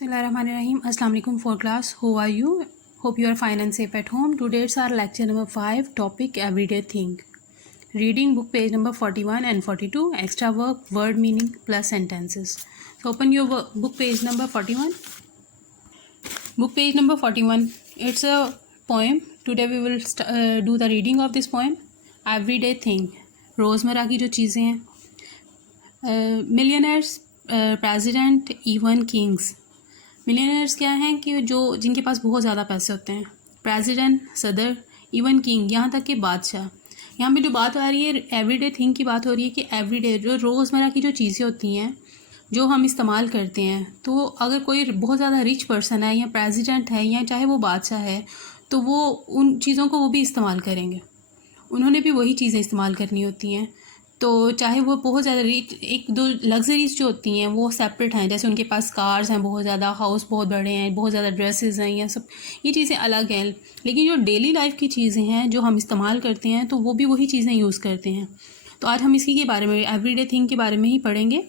Bismillahirrahmanirrahim. Assalamu alaikum for class. How are you? Hope you are fine and safe at home. Today's our lecture number 5, topic everyday thing. Reading book page number 41 and 42, extra work, word meaning plus sentences. So open your book page number 41. Book page number 41. It's a poem. Today we will do the reading of this poem. Everyday thing. रोज़मर्रा की जो चीज़ें हैं. Millionaires, president, even kings. Millionaires क्या हैं कि जो जिनके पास बहुत ज़्यादा पैसे होते हैं. प्रेसिडेंट, सदर, इवन किंग, यहाँ तक कि बादशाह. यहाँ पे जो बात आ रही है एवरीडे थिंग की बात हो रही है कि एवरीडे जो रोज़मर्रा की जो चीज़ें होती हैं जो हम इस्तेमाल करते हैं, तो अगर कोई बहुत ज़्यादा रिच पर्सन है या प्रेसिडेंट है या चाहे वो बादशाह है तो वो उन चीज़ों को वो भी इस्तेमाल करेंगे. उन्होंने भी वही चीज़ें इस्तेमाल करनी होती हैं. तो चाहे वो बहुत ज़्यादा रिच, एक दो लग्जरीज जो होती हैं वो सेपरेट हैं, जैसे उनके पास कार्स हैं बहुत ज़्यादा, हाउस बहुत बड़े हैं, बहुत ज़्यादा ड्रेसेस हैं, ये सब ये चीज़ें अलग हैं. लेकिन जो डेली लाइफ की चीज़ें हैं जो हम इस्तेमाल करते हैं तो वो भी वही चीज़ें यूज़ करते हैं. तो आज हम इसी के बारे में, एवरीडे थिंग के बारे में ही पढ़ेंगे.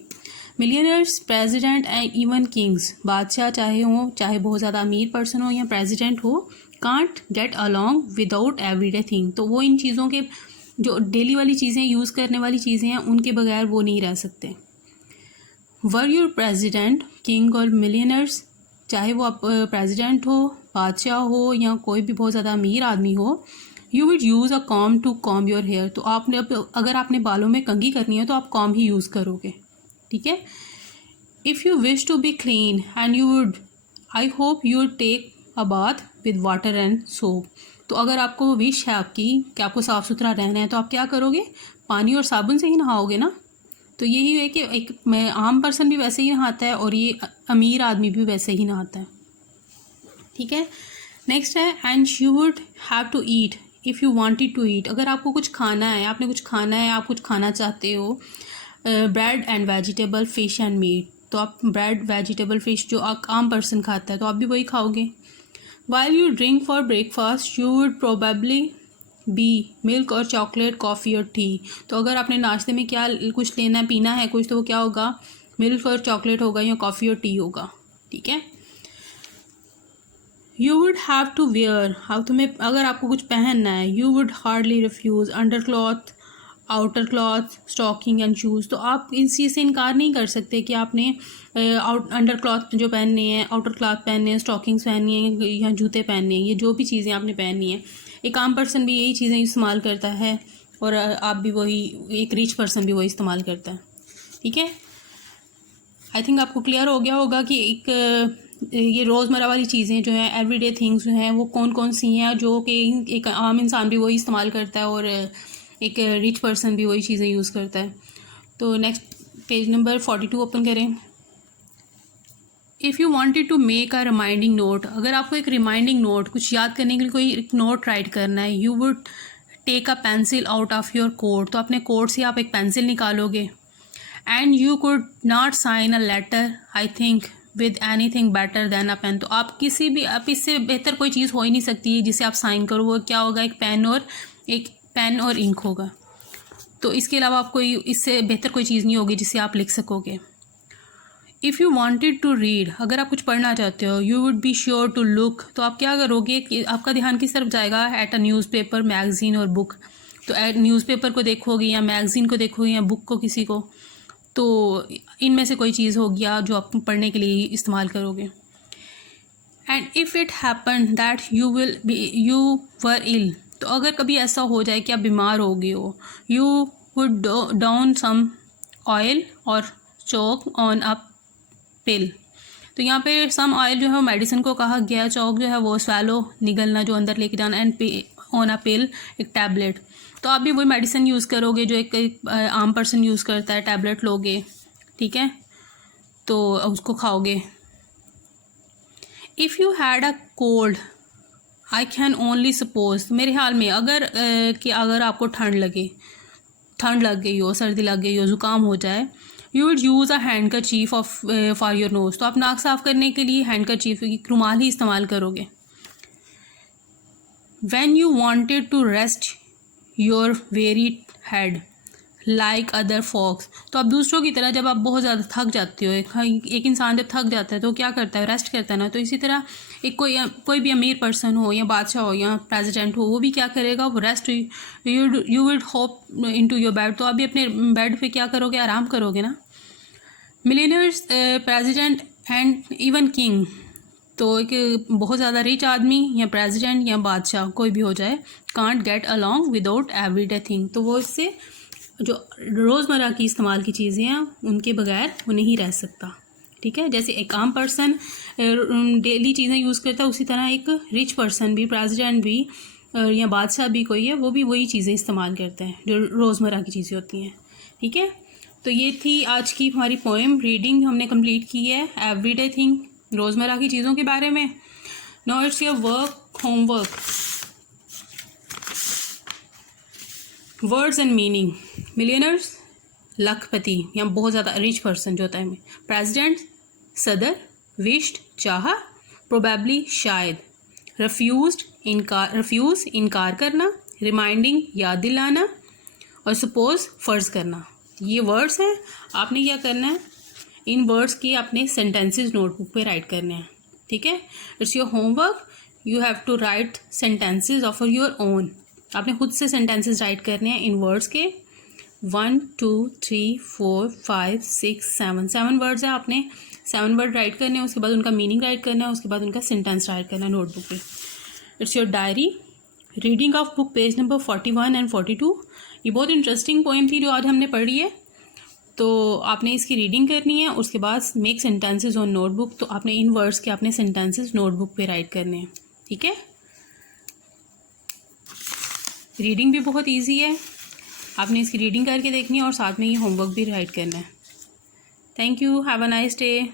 Millionaires, president and even Kings, बादशाह चाहे हो, चाहे बहुत ज़्यादा अमीर पर्सन हो या प्रेसिडेंट हो, can't get along without everyday thing. तो वो इन चीज़ों के जो डेली वाली चीज़ें, यूज़ करने वाली चीज़ें हैं, उनके बगैर वो नहीं रह सकते. वर योर प्रेसिडेंट, किंग और मिलियनर्स, चाहे वो आप प्रेसिडेंट हो, बादशाह हो या कोई भी बहुत ज़्यादा अमीर आदमी हो, you would use a comb to comb your hair. तो आपने अगर आपने बालों में कंघी करनी है तो आप कॉम ही यूज़ करोगे. ठीक है. If you wish to be clean and you would, I hope you would take a bath with water and soap. तो अगर आपको विश है आपकी कि आपको साफ़ सुथरा रहना है तो आप क्या करोगे, पानी और साबुन से ही नहाओगे ना. तो यही है कि एक आम पर्सन भी वैसे ही नहाता है और ये अमीर आदमी भी वैसे ही नहाता है. ठीक है. नेक्स्ट है and you would have to eat if you wanted to eat. अगर आपको कुछ खाना है, आपने कुछ खाना है, आप कुछ खाना चाहते हो, bread and vegetable, fish and meat, तो आप ब्रेड, वेजिटेबल, फिश जो आम पर्सन खाता है तो आप भी वही खाओगे. While you drink for breakfast, you would probably be milk और chocolate, coffee और tea. तो अगर आपने नाश्ते में क्या कुछ लेना पीना है कुछ, तो वो क्या होगा, मिल्क और चॉकलेट होगा या कॉफ़ी और टी होगा. ठीक है. You would have to wear, हाँ तुम्हें अगर आपको कुछ पहनना है, you would hardly refuse undercloth, outer cloth, stocking and shoes. तो आप इस चीज़ से इनकार नहीं कर सकते कि आपने अंडर क्लॉथ जो पहनने हैं, आउटर क्लॉथ पहनने हैं, स्टॉकिंग्स पहननी है या जूते पहनने हैं, ये जो भी चीज़ें आपने पहननी है. एक आम पर्सन भी यही चीज़ें इस्तेमाल करता है और आप भी वही, एक रिच पर्सन भी वही इस्तेमाल करता है. ठीक है. आई थिंक आपको क्लियर हो गया होगा कि ये रोज़मर्रा वाली चीज़ें जो हैं, एवरीडे थिंग्स जो हैं, वो कौन कौन सी हैं जो कि एक आम इंसान भी वही इस्तेमाल करता है और एक रिच पर्सन भी वही चीज़ें यूज़ करता है. तो नेक्स्ट पेज नंबर 42 ओपन करें. If you wanted to make a reminding note, अगर आपको एक रिमाइंडिंग नोट, कुछ याद करने के लिए कोई एक नोट राइट करना है, you would take a pencil out of your coat. तो अपने कोट से आप एक पेंसिल निकालोगे. And you could not sign a letter I think with anything better than a pen. तो आप किसी भी, आप इससे बेहतर कोई चीज़ हो ही नहीं सकती जिसे आप साइन करो. वो क्या होगा, एक पेन और इंक होगा. तो इसके अलावा आप कोई इससे बेहतर कोई चीज़ नहीं होगी जिससे आप लिख सकोगे. If you wanted to read, अगर आप कुछ पढ़ना चाहते हो, you would be sure to look. तो आप क्या करोगे कि आपका ध्यान किस तरफ जाएगा, एट अ न्यूज़पेपर, मैगज़ीन और बुक. तो न्यूज़पेपर को देखोगे या मैगज़ीन को देखोगे या बुक को, किसी को, तो इनमें से कोई चीज़ होगी जो आप पढ़ने के लिए इस्तेमाल करोगे. And if it happen that you were ill, तो अगर कभी ऐसा हो जाए कि आप बीमार हो गए हो, you would down some oil और चौक ऑन अ पिल. तो यहाँ पे सम ऑयल जो है मेडिसिन को कहा गया, चौक जो है वो स्वैलो, निगलना, जो अंदर लेके जाना, एंड ऑन अ पिल, एक टैबलेट. तो आप भी वही मेडिसिन यूज़ करोगे जो एक आम पर्सन यूज़ करता है. टैबलेट लोगे. ठीक है. तो उसको खाओगे. If you had a cold, I can only suppose, मेरे ख्याल में अगर आपको ठंड लग गई हो, सर्दी लग गई हो, ज़ुकाम हो जाए, you would use a handkerchief for your nose. तो आप नाक साफ़ करने के लिए हैंडकरचीफ, रुमाल ही इस्तेमाल करोगे. When you wanted to rest your very head, like other folks. तो अब दूसरों की तरह जब आप बहुत ज़्यादा थक जाते हो, एक इंसान जब थक जाता है तो क्या करता है, रेस्ट करता है ना। तो इसी तरह एक कोई भी अमीर पर्सन हो या बादशाह हो या प्रेसिडेंट हो, वो भी क्या करेगा, वो rest, you will hope into your bed. तो आप भी अपने बेड पे क्या करोगे, आराम करोगे ना। Millionaires, president and even king, तो एक बहुत ज़्यादा रिच आदमी या प्रेसिडेंट या बादशाह कोई भी हो जाए, can't get along without everyday thing. तो वो इससे जो रोज़मर्रा की इस्तेमाल की चीज़ें हैं उनके बगैर वो नहीं रह सकता। ठीक है, जैसे एक आम पर्सन डेली चीज़ें यूज़ करता है, उसी तरह एक रिच पर्सन भी, प्रेसिडेंट भी या बादशाह भी कोई है, वो भी वही चीज़ें इस्तेमाल करते हैं जो रोज़मर्रा की चीज़ें होती हैं। ठीक है, तो ये थी आज की हमारी पोएम। रीडिंग हमने कंप्लीट की है, एवरीडे थिंग, रोज़मर्रा की चीज़ों के बारे में। Now it's your work, homework. Words and meaning. Millionaires, लखपति या बहुत ज़्यादा रिच पर्सन जो होता है। प्रेसिडेंट, सदर, विश्ड, चाहा, प्रोबेबली, शायद। रिफ्यूज्ड, रिफ्यूज़, इनकार करना। रिमाइंडिंग, याद दिलाना। और सपोज, फ़र्ज़ करना। ये वर्ड्स हैं, आपने क्या करना है, इन वर्ड्स की अपने सेंटेंसेस नोटबुक पे राइट करने हैं। ठीक है, it's your homework, you have to write sentences of your own. आपने खुद से सेंटेंसेस राइट करने हैं इन वर्ड्स के। 1 2 3 4 5 6 7 वर्ड्स हैं, आपने 7 वर्ड राइट करने हैं, उसके बाद उनका मीनिंग राइट करना है, उसके बाद उनका सेंटेंस राइट करना है नोटबुक पे। It's your diary. Reading of book page number 41 and 42। ये बहुत इंटरेस्टिंग पोएम थी जो आज हमने पढ़ी है, तो आपने इसकी रीडिंग करनी है। उसके बाद मेक सेंटेंसेस ऑन नोटबुक, तो आपने इन वर्ड्स के अपने सेंटेंसेस नोटबुक पे राइट करने हैं। ठीक है, रीडिंग भी बहुत इजी है, आपने इसकी रीडिंग करके देखनी है और साथ में ये होमवर्क भी राइट करना है। Thank you, have a nice day.